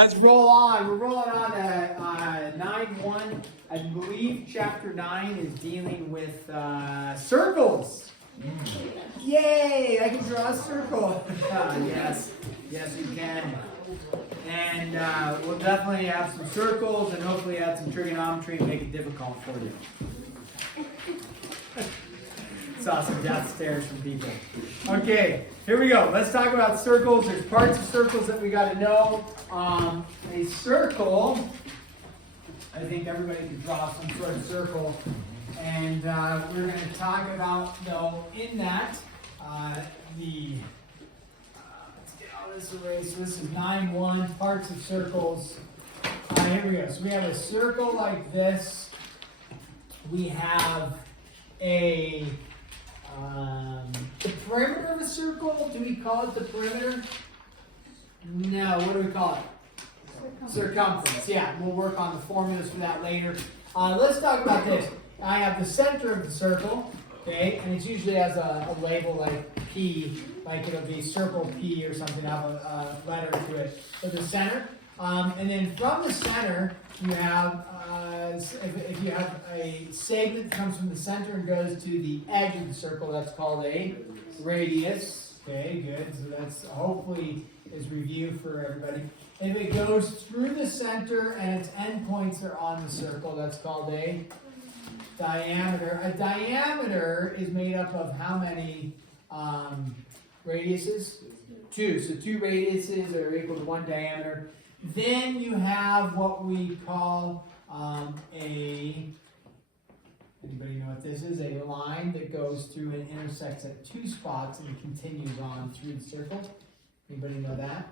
Let's roll on. We're rolling on to 9.1. I believe chapter 9 is dealing with circles. Yay! I can draw a circle. Yes, you can. And we'll definitely have some circles and hopefully add some trigonometry and make it difficult for you. Saw some death stares from people. Okay, here we go. Let's talk about circles. There's parts of circles that we got to know. A circle, I think everybody can draw some sort of circle. And we're going to talk about, though, in that, let's get all this array. So this is 9.1, parts of circles. Here we go. So we have a circle like this. We have the perimeter of a circle. Do we call it the perimeter? No, what do we call it? Circumference. Yeah, we'll work on the formulas for that later. Let's talk about this. I have the center of the circle, okay, and it usually has a label like P, like it'll be circle P or something, have a letter to it for the center. And then from the center, you have, if you have a segment that comes from the center and goes to the edge of the circle, that's called a radius. Okay, good. So that's hopefully is review for everybody. If it goes through the center and its endpoints are on the circle, that's called a diameter. A diameter is made up of how many radiuses? Two. So two radiuses are equal to one diameter. Then you have what we call anybody know what this is? A line that goes through and intersects at two spots and continues on through the circle. Anybody know that?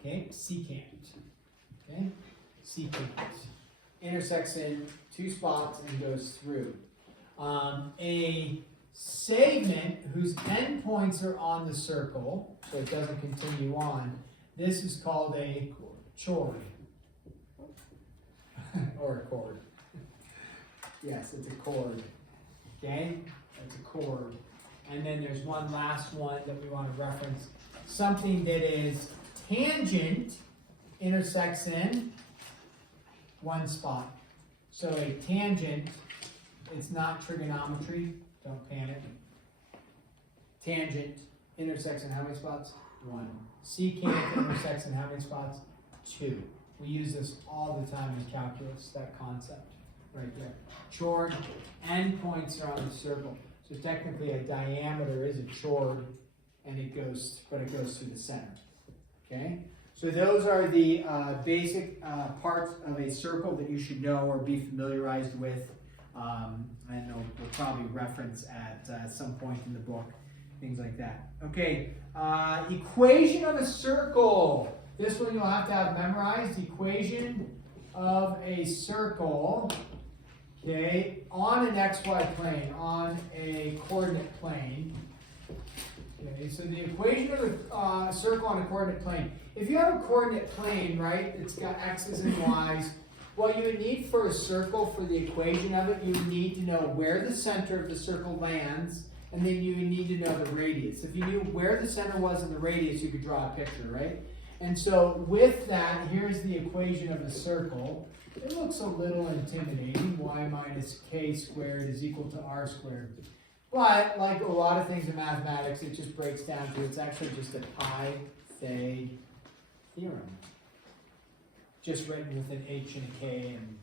Okay, secant. Okay, secant. Intersects in two spots and goes through. A segment whose endpoints are on the circle, so it doesn't continue on, this is called a chord. Or a chord. Yes, it's a chord. Okay? That's a chord. And then there's one last one that we want to reference. Something that is tangent intersects in one spot. So a tangent, it's not trigonometry. Don't panic. Tangent intersects in how many spots? One. Secant intersects in how many spots? Two. We use this all the time in calculus, that concept right there. Chord, endpoints are on the circle. So technically a diameter is a chord, and it goes through the center. Okay? So those are the basic parts of a circle that you should know or be familiarized with. I know we'll probably reference at some point in the book, things like that. Okay, equation of a circle. This one you'll have to have memorized. Equation of a circle, okay, on an xy plane, on a coordinate plane. Okay, so the equation of a circle on a coordinate plane. If you have a coordinate plane, right, it's got x's and y's, what you would need for a circle, for the equation of it, you would need to know where the center of the circle lands, and then you would need to know the radius. If you knew where the center was in the radius, you could draw a picture, right? And so with that, here's the equation of the circle. It looks a little intimidating. Y minus k squared is equal to r squared. But like a lot of things in mathematics, it just breaks down to, it's actually just a Pythagorean theorem. Just written with an H and a K and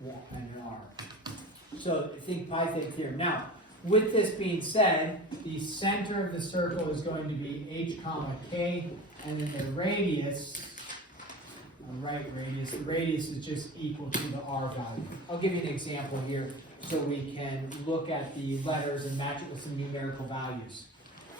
an R. So think Pythagorean theorem. Now, with this being said, the center of the circle is going to be h comma k, and then the radius, the radius is just equal to the r value. I'll give you an example here so we can look at the letters and match it with some numerical values.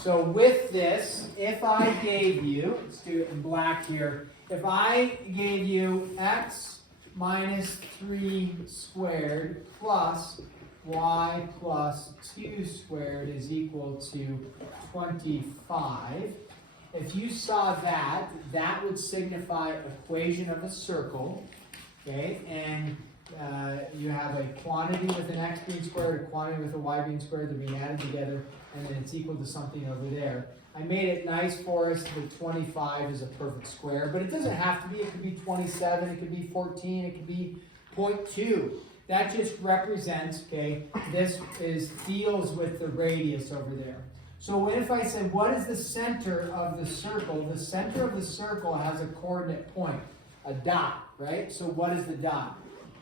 So with this, if I gave you, let's do it in black here, if I gave you x minus 3 squared plus y plus 2 squared is equal to 25. If you saw that, that would signify equation of a circle, okay? And you have a quantity with an x being squared, a quantity with a y being squared, they're being added together, and then it's equal to something over there. I made it nice for us that 25 is a perfect square, but it doesn't have to be. It could be 27, it could be 14, it could be 0.2. That just represents, okay, this deals with the radius over there. So if I said, what is the center of the circle? The center of the circle has a coordinate point, a dot, right? So what is the dot?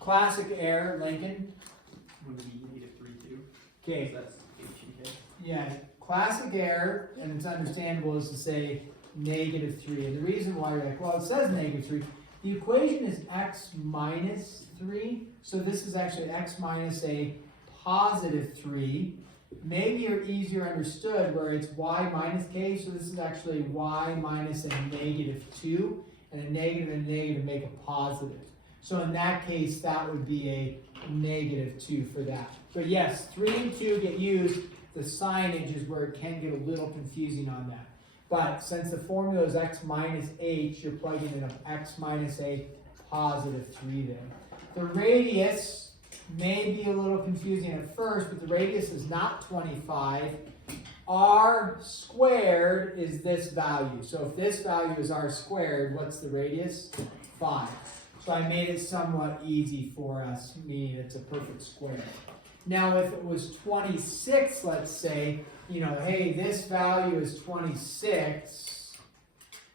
Classic error, Lincoln. Would be -3, 2. Okay. So that's H and K. Yeah, classic error, and it's understandable, is to say -3. And the reason why you're like, well, it says -3. The equation is x minus 3. So this is actually x minus a positive 3. Maybe you're easier understood where it's y minus k. So this is actually y minus a -2. And a negative make a positive. So in that case, that would be a -2 for that. But yes, 3 and 2 get used. The signage is where it can get a little confusing on that. But since the formula is x minus h, you're plugging in x minus a positive 3 there. The radius may be a little confusing at first, but the radius is not 25. R squared is this value. So if this value is r squared, what's the radius? 5. So I made it somewhat easy for us, meaning it's a perfect square. Now if it was 26, let's say, you know, hey, this value is 26,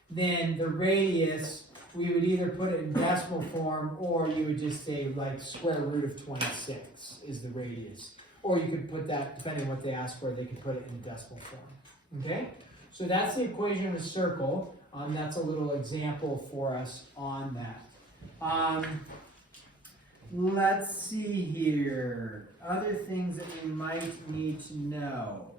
then the radius, we would either put it in decimal form, or you would just say like square root of 26 is the radius. Or you could put that, depending on what they ask for, they could put it in decimal form. Okay? So that's the equation of a circle. That's a little example for us on that. Let's see here. Other things that we might need to know.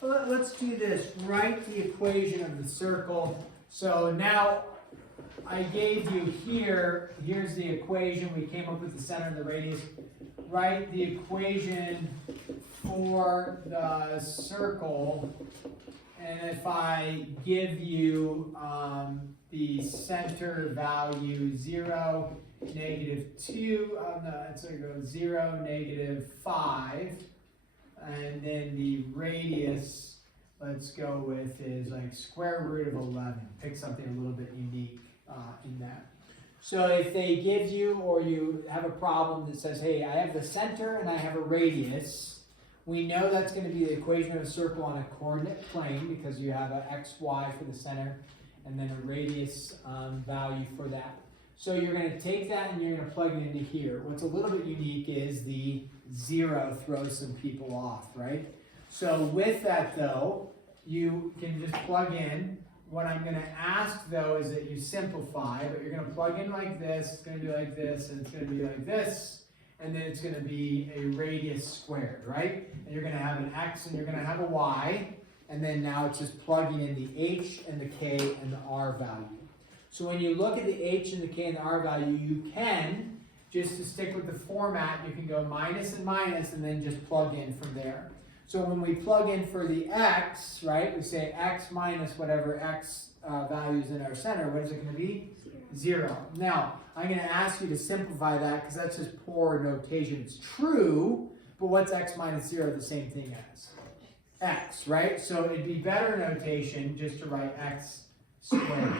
Let's do this. Write the equation of the circle. So now I gave you here, here's the equation. We came up with the center and the radius. Write the equation for the circle. And if I give you the center value 0, -2, it's going to go 0, -5, and then the radius, let's go with, is like square root of 11. Pick something a little bit unique in that. So if they give you, or you have a problem that says, hey, I have the center and I have a radius, we know that's going to be the equation of a circle on a coordinate plane because you have an x, y for the center and then a radius value for that. So you're going to take that and you're going to plug it into here. What's a little bit unique is the 0 throws some people off, right? So with that though, you can just plug in. What I'm going to ask though is that you simplify, but you're going to plug in like this, it's going to be like this, and it's going to be like this. And then it's going to be a radius squared, right? And you're going to have an x and you're going to have a y. And then now it's just plugging in the h and the k and the r value. So when you look at the h and the k and the r value, you can, just to stick with the format, you can go minus and minus and then just plug in from there. So when we plug in for the x, right, we say x minus whatever x value is in our center. What is it going to be? 0. Now, I'm going to ask you to simplify that because that's just poor notation. It's true, but what's x minus 0 the same thing as? X, right? So it'd be better notation just to write x squared.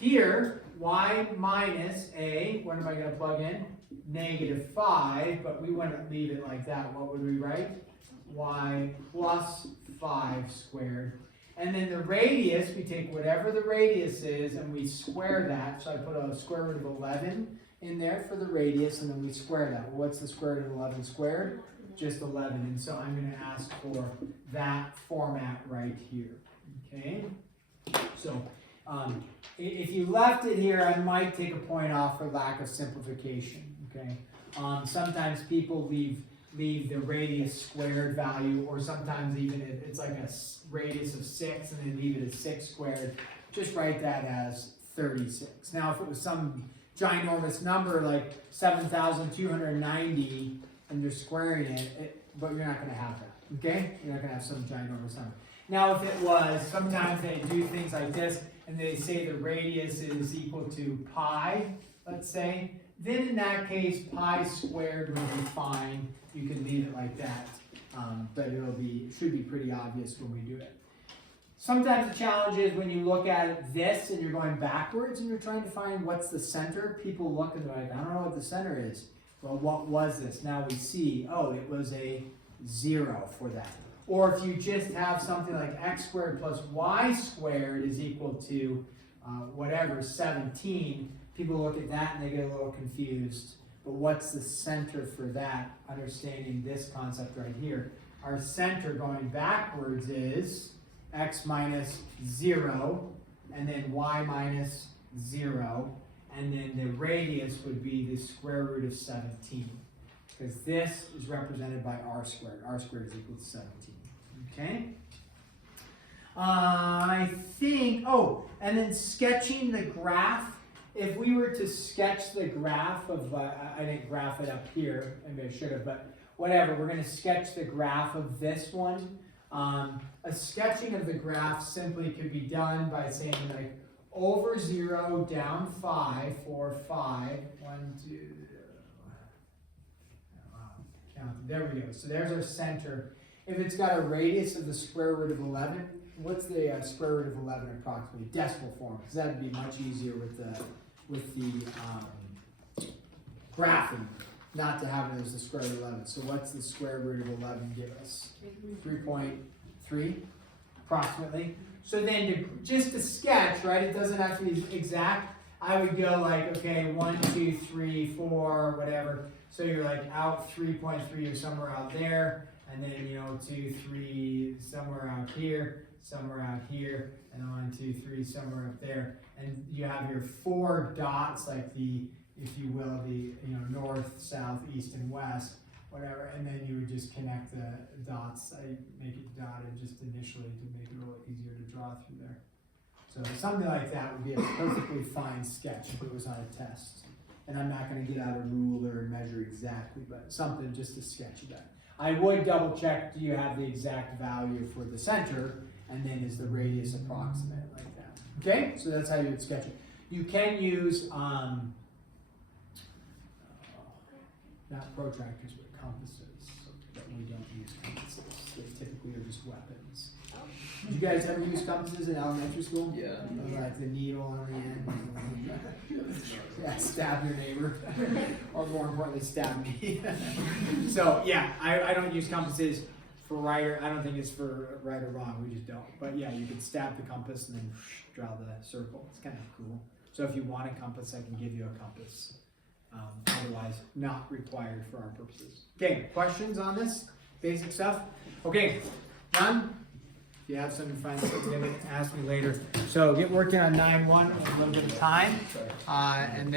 Here, y minus a, what am I going to plug in? -5, but we wouldn't leave it like that. What would we write? Y plus 5 squared. And then the radius, we take whatever the radius is and we square that. So I put a square root of 11 in there for the radius and then we square that. Well, what's the square root of 11 squared? Just 11. And so I'm going to ask for that format right here. Okay? So if you left it here, I might take a point off for lack of simplification. Okay? Sometimes people leave the radius squared value, or sometimes even if it's like a radius of 6 and then leave it as 6 squared, just write that as 36. Now if it was some ginormous number like 7,290 and you're squaring it, but you're not going to have that, okay? You're not going to have some ginormous number. Now if it was, sometimes they do things like this and they say the radius is equal to pi, let's say, then in that case pi squared would be fine. You can leave it like that. but should be pretty obvious when we do it. Sometimes the challenge is when you look at this and you're going backwards and you're trying to find what's the center. People look and they're like, I don't know what the center is. Well, what was this? Now we see, oh, it was a 0 for that. Or if you just have something like x squared plus y squared is equal to whatever, 17, people look at that and they get a little confused. But what's the center for that? Understanding this concept right here. Our center going backwards is x minus 0, and then y minus 0, and then the radius would be the square root of 17, because this is represented by r squared. R squared is equal to 17. Okay? I think, oh, and then sketching the graph. If we were to sketch the graph of, I didn't graph it up here, maybe I should have, but whatever, we're going to sketch the graph of this one. A sketching of the graph simply could be done by saying like over 0, down 5, 4, 5, 1, 2, count, there we go. So there's our center. If it's got a radius of the square root of 11, what's the square root of 11 approximately? Decimal form, because that would be much easier with the graphing, not to have it as the square root of 11. So what's the square root of 11 give us? 3.3 approximately. So then just to sketch, right, it doesn't have to be exact. I would go like, okay, 1, 2, 3, 4, whatever. So you're like out 3.3 or somewhere out there, and then 2, 3, somewhere out here, and 1, 2, 3, somewhere up there. And you have your 4 dots, like the, if you will, the north, south, east, and west, whatever. And then you would just connect the dots. I make it dotted just initially to make it a little easier to draw through there. So something like that would be a perfectly fine sketch if it was on a test. And I'm not going to get out a ruler and measure exactly, but something just to sketch that. I would double check, do you have the exact value for the center, and then is the radius approximate like that. Okay, so that's how you would sketch it. You can use, not protractors, but compasses, but we don't use compasses. They typically are just weapons. Did you guys ever use compasses in elementary school? Yeah. Like the needle on the end. Yeah, stab your neighbor. Or more importantly, stab me. So yeah, I don't use compasses for right or, I don't think it's for right or wrong, we just don't. But yeah, you can stab the compass and then draw the circle. It's kind of cool. So if you want a compass, I can give you a compass. Otherwise, not required for our purposes. Okay, questions on this? Basic stuff? Okay, none? If you have something fun, ask me later. So get working on 9-1 a little bit of time. And then